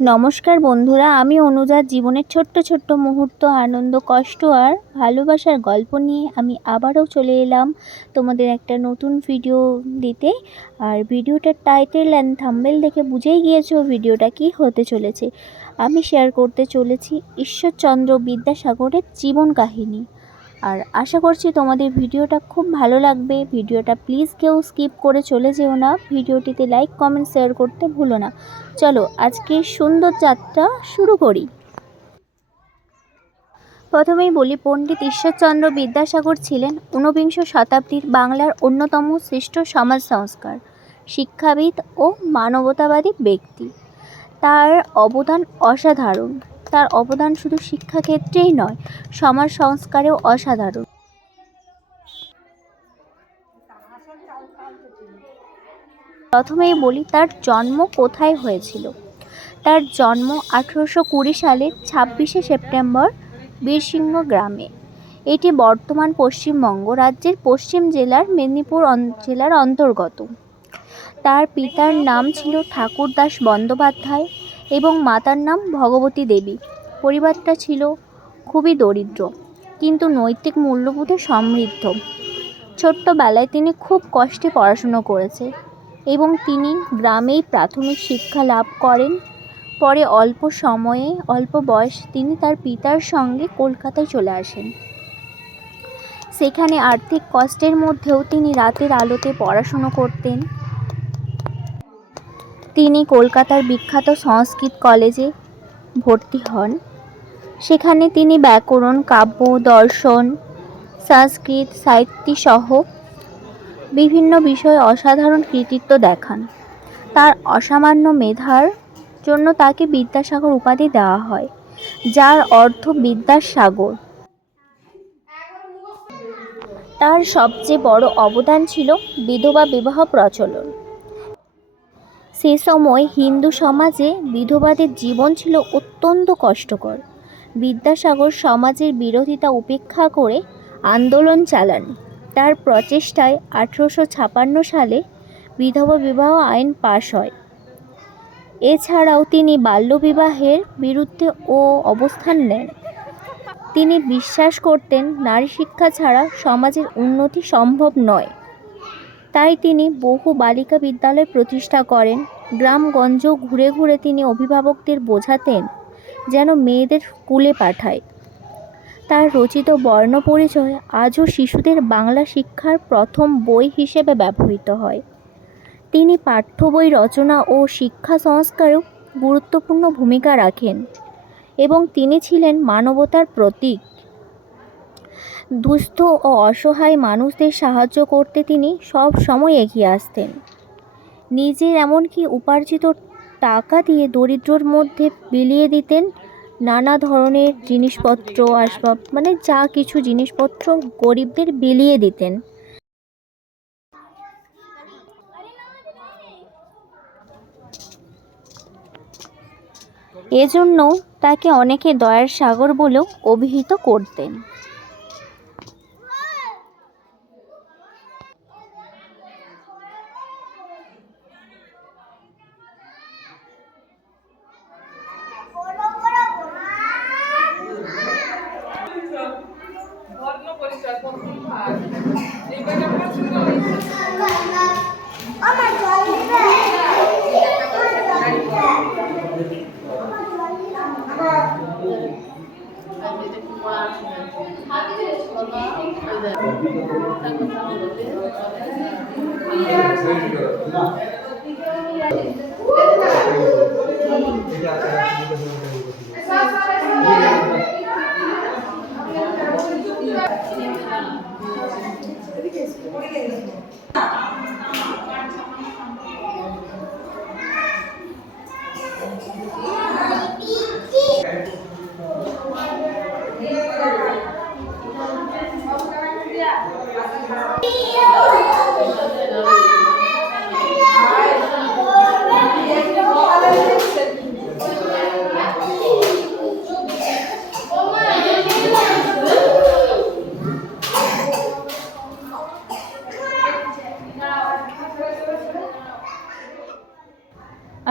নমস্কার বন্ধুরা, আমি অনুজার জীবনের ছোট্ট ছোট্ট মুহূর্ত, আনন্দ, কষ্ট আর ভালোবাসার গল্প নিয়ে আমি আবারও চলে এলাম তোমাদের একটা নতুন ভিডিও দিতে। আর ভিডিওটার টাইটেল অ্যান্ড থাম্বনেল দেখে বুঝেই গিয়েছো ভিডিওটা কি হতে চলেছে। আমি শেয়ার করতে চলেছি ঈশ্বরচন্দ্র বিদ্যাসাগরের জীবন কাহিনী। আর আশা করছি তোমাদের ভিডিওটা খুব ভালো লাগবে। ভিডিওটা প্লিজ কেউ স্কিপ করে চলে যেও না। ভিডিওটিতে লাইক, কমেন্ট, শেয়ার করতে ভুলো না। চলো আজকে সুন্দর যাত্রা শুরু করি। প্রথমেই বলি, পণ্ডিত ঈশ্বরচন্দ্র বিদ্যাসাগর ছিলেন ঊনবিংশ শতাব্দীর বাংলার অন্যতম শ্রেষ্ঠ সমাজ সংস্কার, শিক্ষাবিদ ও মানবতাবাদী ব্যক্তি। তার অবদান অসাধারণ। তার অবদান শুধু শিক্ষাক্ষেত্রেই নয়, সমাজ সংস্কারেও অসাধারণ। প্রথমেই বলি, তার জন্ম কোথায় হয়েছিল। তার জন্ম 1820 সালের 26শে সেপ্টেম্বর বীরসিংহ গ্রামে। এটি বর্তমান পশ্চিমবঙ্গ রাজ্যের পশ্চিম জেলার মেদিনীপুর জেলার অন্তর্গত। তার পিতার নাম ছিল ঠাকুরদাস বন্দ্যোপাধ্যায় এবং মাতার নাম ভগবতী দেবী। পরিবারটা ছিল খুবই দরিদ্র কিন্তু নৈতিক মূল্যবোধে সমৃদ্ধ। ছোট্টবেলায় তিনি খুব কষ্টে পড়াশুনো করেছে এবং তিনি গ্রামেই প্রাথমিক শিক্ষা লাভ করেন। পরে অল্প বয়সে তিনি তার পিতার সঙ্গে কলকাতায় চলে আসেন। সেখানে আর্থিক কষ্টের মধ্যেও তিনি রাতের আলোতে পড়াশুনো করতেন। তিনি কলকাতার বিখ্যাত সংস্কৃত কলেজে ভর্তি হন। সেখানে তিনি ব্যাকরণ, কাব্য, দর্শন, সংস্কৃত সাহিত্যসহ বিভিন্ন বিষয়ে অসাধারণ কৃতিত্ব দেখান। তার অসামান্য মেধার জন্য তাকে বিদ্যাসাগর উপাধি দেওয়া হয়, যার অর্থ বিদ্যার সাগর। তার সবচেয়ে বড় অবদান ছিল বিধবা বিবাহ প্রচলন। সে সময় হিন্দু সমাজে বিধবাদের জীবন ছিল অত্যন্ত কষ্টকর। বিদ্যাসাগর সমাজের বিরোধিতা উপেক্ষা করে আন্দোলন চালান। তার প্রচেষ্টায় 1856 সালে বিধবা বিবাহ আইন পাশ হয়। এছাড়াও তিনি বাল্যবিবাহের বিরুদ্ধে অবস্থান নেন। তিনি বিশ্বাস করতেন নারী শিক্ষা ছাড়া সমাজের উন্নতি সম্ভব নয়। তাই তিনি বহু বালিকা বিদ্যালয় প্রতিষ্ঠা করেন। গ্রামগঞ্জ ঘুরে ঘুরে তিনি অভিভাবকদের বোঝাতেন যেন মেয়েদের স্কুলে পাঠায়। তার রচিত বর্ণপরিচয় আজও শিশুদের বাংলা শিক্ষার প্রথম বই হিসেবে ব্যবহৃত হয়। তিনি পাঠ্য বই রচনা ও শিক্ষা সংস্কারেও গুরুত্বপূর্ণ ভূমিকা রাখেন এবং তিনি ছিলেন মানবতার প্রতীক। দুস্থ ও অসহায় মানুষদের সাহায্য করতে তিনি সব সময় এগিয়ে আসতেন। নিজের এমনকি উপার্জিত টাকা দিয়ে দরিদ্রর মধ্যে বিলিয়ে দিতেন নানা ধরনের জিনিসপত্র, আসবাব, যা কিছু জিনিসপত্র গরিবদের বিলিয়ে দিতেন। এজন্য তাকে অনেকে দয়ার সাগর বলেও অভিহিত করতেন।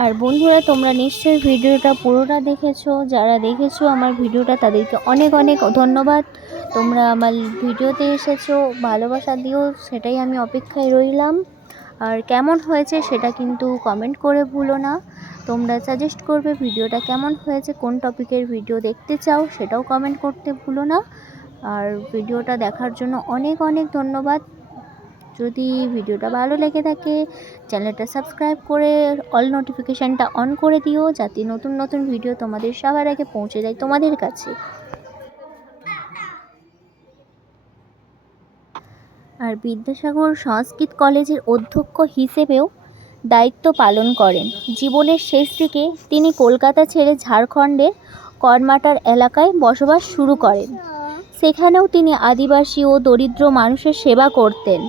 আর বন্ধুরা, তোমরা নিশ্চয়ই ভিডিওটা পুরোটা দেখেছো। যারা দেখেছো আমার ভিডিওটা তাদেরকে অনেক অনেক ধন্যবাদ। তোমরা আমার ভিডিওতে এসেছো, ভালোবাসা দিও, সেটাই আমি অপেক্ষায় রইলাম। আর কেমন হয়েছে সেটা কিন্তু কমেন্ট করে ভুলো না। তোমরা সাজেস্ট করবে ভিডিওটা কেমন হয়েছে, কোন টপিকের ভিডিও দেখতে চাও সেটাও কমেন্ট করতে ভুলো না। আর ভিডিওটা দেখার জন্য অনেক অনেক ধন্যবাদ। যদি ভিডিওটা ভালো লেগে থাকে চ্যানেলটা সাবস্ক্রাইব করে অল নোটিফিকেশানটা অন করে দিও, যাতে নতুন নতুন ভিডিও তোমাদের সবার আগে পৌঁছে যায় তোমাদের কাছে। আর বিদ্যাসাগর সংস্কৃত কলেজের অধ্যক্ষ হিসেবেও দায়িত্ব পালন করেন। জীবনের শেষ দিকে তিনি কলকাতা ছেড়ে ঝাড়খণ্ডের করমাটার এলাকায় বসবাস শুরু করেন। সেখানেও তিনি আদিবাসী ও দরিদ্র মানুষের সেবা করতেন।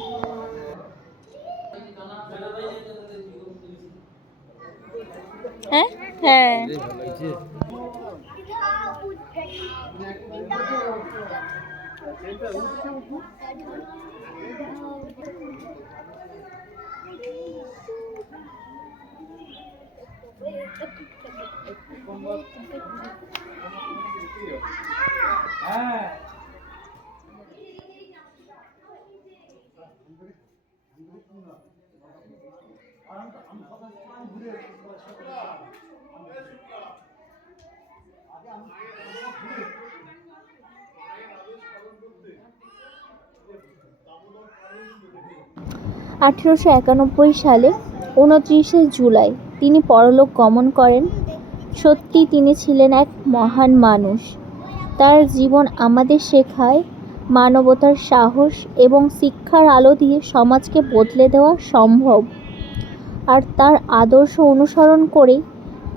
হ্যাঁ হ্যাঁ 1891 সালে 29শে জুলাই তিনি পরলোক গমন করেন। সত্যি তিনি ছিলেন এক মহান মানুষ। তার জীবন আমাদের শেখায় মানবতার সাহস এবং শিক্ষার আলো দিয়ে সমাজকে বদলে দেওয়া সম্ভব। আর তার আদর্শ অনুসরণ করেই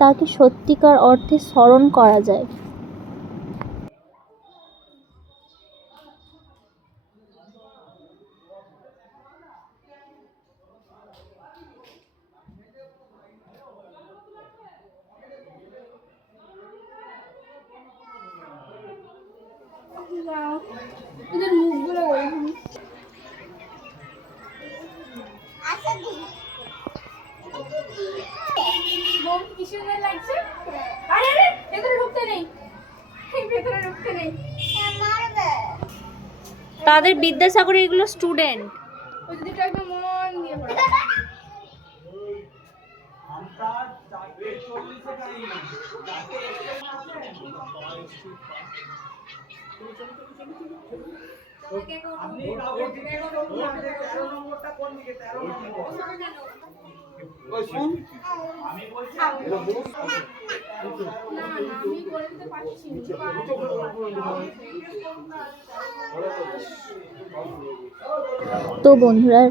তাকে সত্যিকার অর্থে স্মরণ করা যায়। এদের মুখগুলো ওরকম কি সুন্দর লাগছে। আরে আরে ভেতরে ঢুকতে নেই, ভেতরে ঢুকতে নেই। তাদের বিদ্যাসাগরের এগুলো স্টুডেন্ট। ওই দিকটা একদম মন দিয়ে পড়ে। তো বন্ধুরা,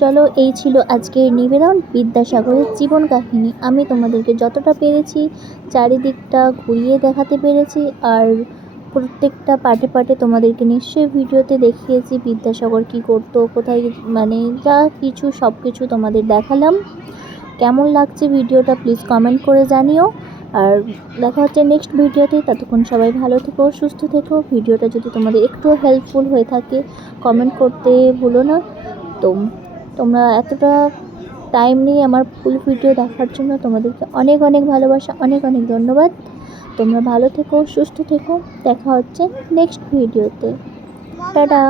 চলো, এই ছিল আজকের নিবেদন, বিদ্যাসাগরের জীবন কাহিনী। আমি তোমাদেরকে যতটা পেরেছি চারিদিকটা ঘুরিয়ে দেখাতে পেরেছি। আর প্রত্যেকটা পার্টে পার্টে তোমাদেরকে নিশ্চয়ই ভিডিওতে দেখিয়েছি বিদ্যাসাগর কী করতো, কোথায়, মানে যা কিছু সব কিছু তোমাদের দেখালাম। কেমন লাগছে ভিডিওটা প্লিজ কমেন্ট করে জানিও। আর দেখা হচ্ছে নেক্সট ভিডিওতে। ততক্ষণ সবাই ভালো থেকো, সুস্থ থেকো। ভিডিওটা যদি তোমাদের একটু হেল্পফুল হয়ে থাকে কমেন্ট করতে ভুলো না। তো তোমরা এতটা টাইম নিয়ে আমার ফুল ভিডিও দেখার জন্য তোমাদেরকে অনেক অনেক ভালোবাসা, অনেক অনেক ধন্যবাদ। তোমরা ভালো থেকো, সুস্থ থেকো। দেখা হচ্ছে নেক্সট ভিডিওতে। টাটা।